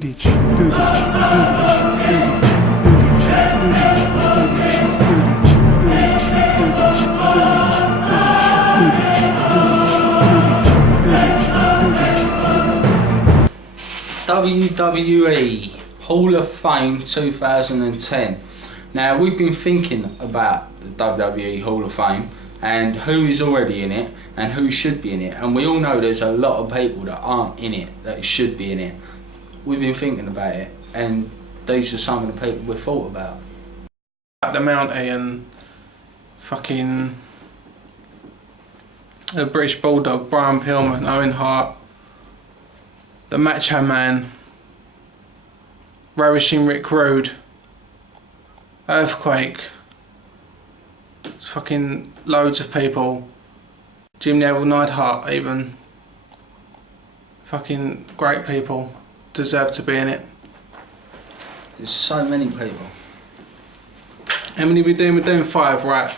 WWE Hall of Fame 2010. Now, we've been thinking about the WWE Hall of Fame and who is already in it and who should be in it, and we all know there's a lot of people that aren't in it that should be in it. We've been thinking about it, and these are some of the people we've thought about. The Mounty and fucking the British Bulldog, Brian Pillman, Owen Hart, the Macho Man, Ravishing Rick Rude, Earthquake, it's fucking loads of people, Jim Neville Neidhart even, fucking great people, deserve to be in it. There's so many people. How many we doing? We're doing 5, right?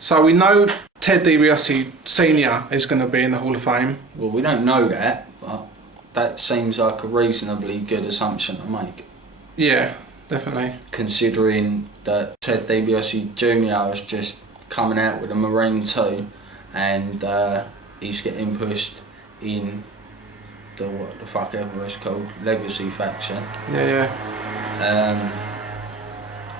So we know Ted DiBiase Senior is going to be in the Hall of Fame. Well, we don't know that, but that seems like a reasonably good assumption to make. Yeah, definitely. Considering that Ted DiBiase Jr. is just coming out with a Marine 2 and he's getting pushed in the what the fuck ever it's called, Legacy faction. Yeah.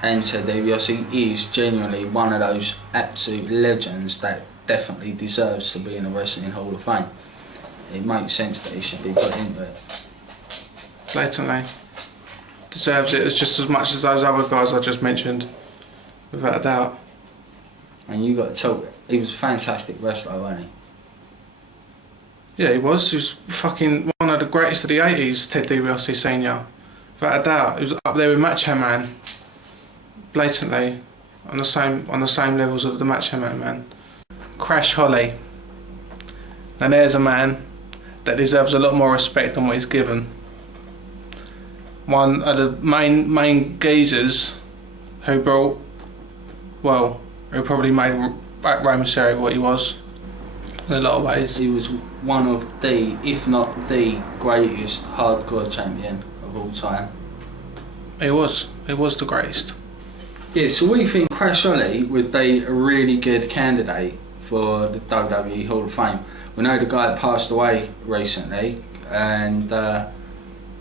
And Ted DiBiase is genuinely one of those absolute legends that definitely deserves to be in the Wrestling Hall of Fame. It makes sense that he should be put into it. Blatantly. Deserves it just as much as those other guys I just mentioned, without a doubt. And you got to talk, he was a fantastic wrestler, wasn't he? Yeah, he was. He was fucking one of the greatest of the 80s, Ted DiBiase Senior. Without a doubt. He was up there with Macho Man. Blatantly. On the same levels of the Macho Man. Crash Holly. Now there's a man that deserves a lot more respect than what he's given. One of the main geezers who brought, well, who probably made Rey Mysterio what he was in a lot of ways. He was one of the, if not the greatest hardcore champion of all time. He was the greatest. Yeah, so we think Crash Holly would be a really good candidate for the WWE Hall of Fame. We know the guy passed away recently, and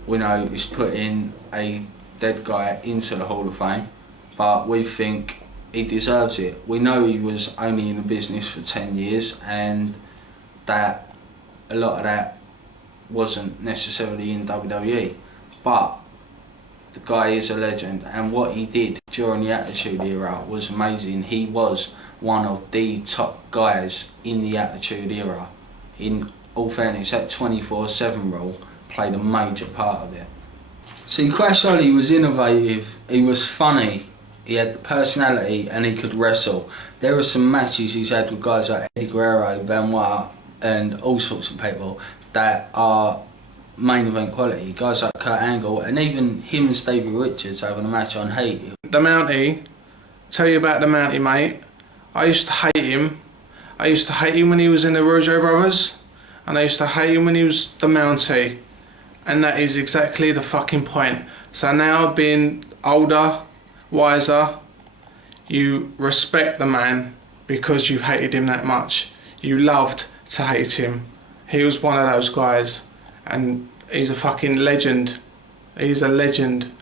we know he's putting a dead guy into the Hall of Fame, but we think he deserves it. We know he was only in the business for 10 years, and that a lot of that wasn't necessarily in WWE, but the guy is a legend, and what he did during the Attitude Era was amazing. He was one of the top guys in the Attitude Era. In all fairness, that 24/7 rule played a major part of it. See, Crash Holly was innovative, he was funny, he had the personality, and he could wrestle. There were some matches he's had with guys like Eddie Guerrero, Benoit, and all sorts of people that are main event quality. Guys like Kurt Angle, and even him and Stevie Richards having a match on Heat. The Mounty, tell you about the Mounty, mate. I used to hate him. I used to hate him when he was in the Rougeau Brothers, and I used to hate him when he was the Mounty. And that is exactly the fucking point. So now, being older, wiser, you respect the man because you hated him that much. You loved to hate him. He was one of those guys, and he's a fucking legend. He's a legend,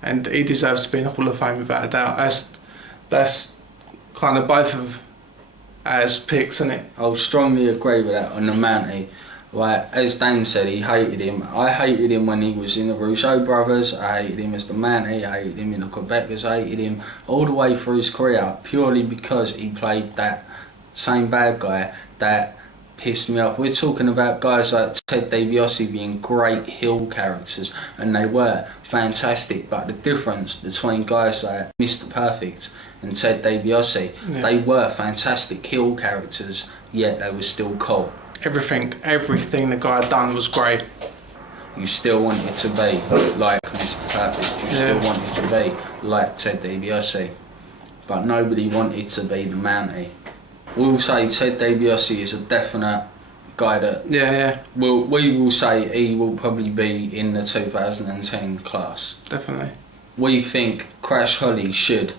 and he deserves to be in the Hall of Fame without a doubt. That's kind of both of as picks, isn't it? I'll strongly agree with that on the Mounty. Like, as Dan said, he hated him. I hated him when he was in the Rougeau Brothers, I hated him as the Mounty, I hated him in the Quebecers, I hated him all the way through his career, purely because he played that same bad guy that pissed me off. We're talking about guys like Ted DiBiase being great heel characters, and they were fantastic, but the difference between guys like Mr. Perfect and Ted DiBiase, they were fantastic heel characters, yet they were still cool. Everything the guy had done was great. You still wanted to be like Mr. Perfect, you still wanted to be like Ted DiBiase, but nobody wanted to be the Mounty. We'll say Ted DiBiase is a definite guy that Yeah. we will say he will probably be in the 2010 class. Definitely. We think Crash Holly should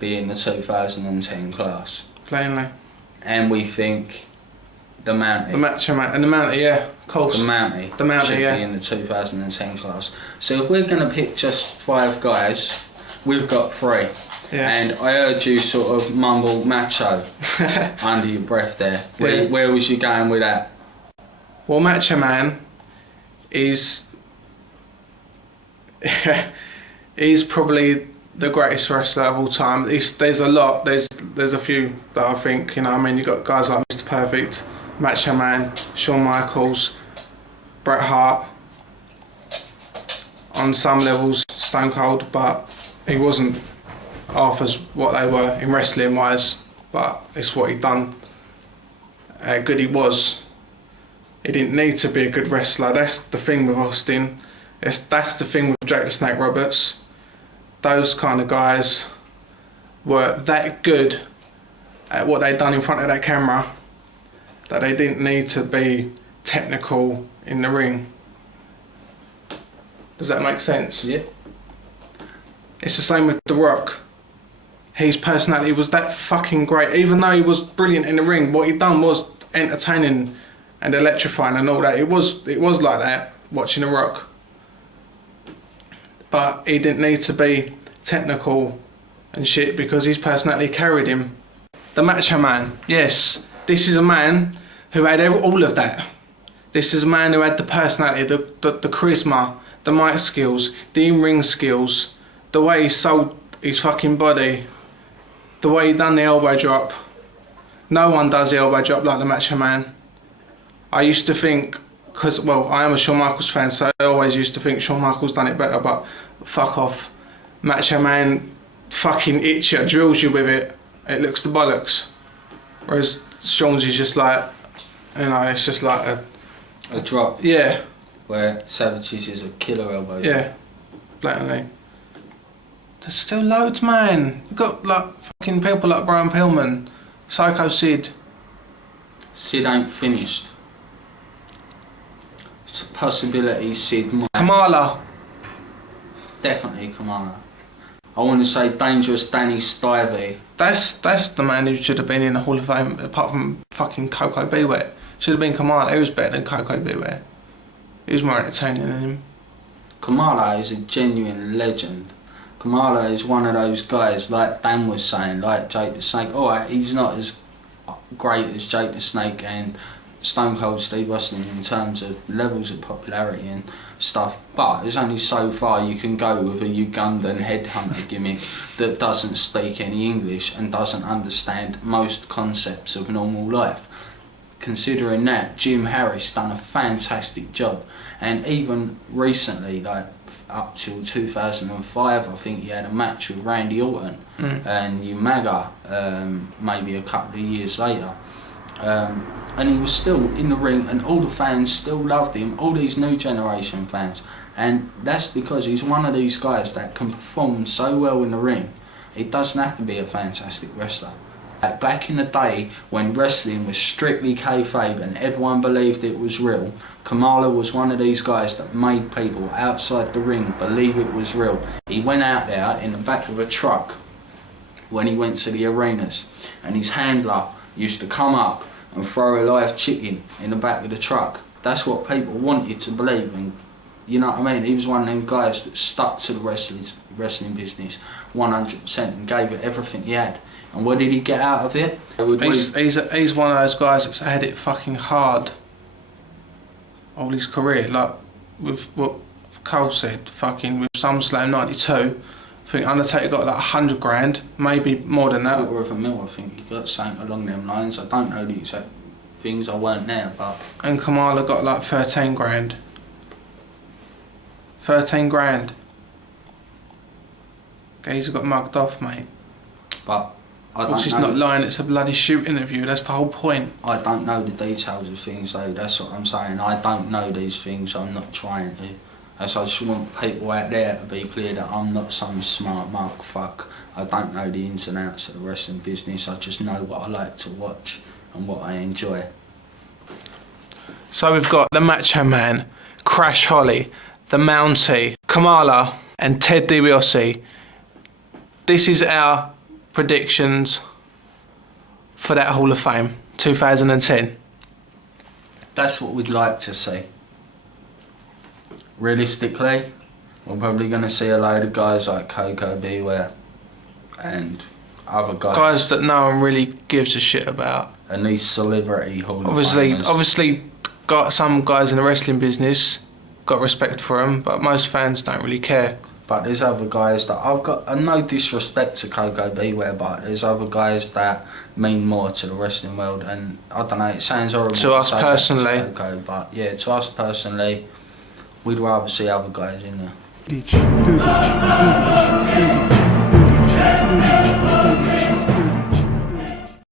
be in the 2010 class. Plainly. And we think the Mounty. The Macho Man and the Mounty, yeah, of course. The Mounty should be in the 2010 class. So if we're going to pick just 5 guys, we've got 3. Yeah. And I heard you sort of mumble macho under your breath there. Where was you going with that? Well, Macho Man is he's probably the greatest wrestler of all time. There's a lot. There's a few that I think, you know. I mean, you got guys like Mr. Perfect, Macho Man, Shawn Michaels, Bret Hart. On some levels, Stone Cold, but he wasn't half as what they were in wrestling wise. But it's what he done. How good he was. He didn't need to be a good wrestler. That's the thing with Austin. That's the thing with Jake the Snake Roberts. Those kind of guys were that good at what they'd done in front of that camera that they didn't need to be technical in the ring. Does that make sense? Yeah. It's the same with The Rock. His personality was that fucking great. Even though he was brilliant in the ring, what he'd done was entertaining and electrifying and all that. It was like that, watching The Rock. But he didn't need to be technical and shit because his personality carried him. The Macho Man, yes. This is a man who had all of that. This is a man who had the personality, the charisma, the mic skills, the in-ring skills, the way he sold his fucking body, the way he done the elbow drop. No one does the elbow drop like the Macho Man. I used to think, because, well, I am a Shawn Michaels fan, so I always used to think Shawn Michaels done it better, but fuck off. Macho Man fucking itch you, drills you with it. It looks the bollocks. Whereas Shawn's is just like, you know, it's just like a drop. Yeah. Where Savage's is a killer elbow. Yeah, blatantly. There's still loads, man. You've got like fucking people like Brian Pillman, Psycho Sid. Sid ain't finished. It's a possibility Sid might. Kamala. Definitely Kamala. I want to say Dangerous Danny Stivey. That's the man who should have been in the Hall of Fame, apart from fucking Coco Beware. Should have been Kamala. He was better than Coco Beware. He was more entertaining than him. Kamala is a genuine legend. Kamala is one of those guys, like Dan was saying, like Jake the Snake. Alright, he's not as great as Jake the Snake and Stone Cold Steve Austin in terms of levels of popularity and stuff, but there's only so far you can go with a Ugandan headhunter gimmick that doesn't speak any English and doesn't understand most concepts of normal life. Considering that, Jim Harris done a fantastic job, and even recently, like up till 2005, I think he had a match with Randy Orton and Umaga, maybe a couple of years later. And he was still in the ring and all the fans still loved him, all these new generation fans. And that's because he's one of these guys that can perform so well in the ring. He doesn't have to be a fantastic wrestler. Like back in the day when wrestling was strictly kayfabe and everyone believed it was real, Kamala was one of these guys that made people outside the ring believe it was real. He went out there in the back of a truck when he went to the arenas, and his handler used to come up and throw a live chicken in the back of the truck. That's what people wanted to believe, and you know what I mean? He was one of them guys that stuck to the wrestling business 100% and gave it everything he had. And what did he get out of it? He's one of those guys that's had it fucking hard all his career. Like with what Cole said, fucking with SummerSlam 92, I think Undertaker got like 100 grand, maybe more than that. Quarter of a mil, I think he got something along them lines. I don't know the exact things, I weren't there, but... And Kamala got like 13 grand. 13 grand. He's got mugged off, mate. But I don't know. She's not lying, it's a bloody shoot interview, that's the whole point. I don't know the details of things though, that's what I'm saying. I don't know these things, I'm not trying to. As I just want people out there to be clear that I'm not some smart mark fuck. I don't know the ins and outs of the wrestling business, I just know what I like to watch and what I enjoy. So we've got the Macho Man, Crash Holly, the Mounty, Kamala, and Ted DiBiase. This is our predictions for that Hall of Fame, 2010. That's what we'd like to see. Realistically, we're probably going to see a load of guys like Coco Beware and other Guys that no one really gives a shit about. And these celebrity Hall of Famers. Obviously, got some guys in the wrestling business, got respect for them, but most fans don't really care. But there's other guys that I've got, and no disrespect to Coco Beware, but there's other guys that mean more to the wrestling world, and I don't know, it sounds horrible to us say personally, that to Coco, but yeah, to us personally, we'd rather see other guys in there.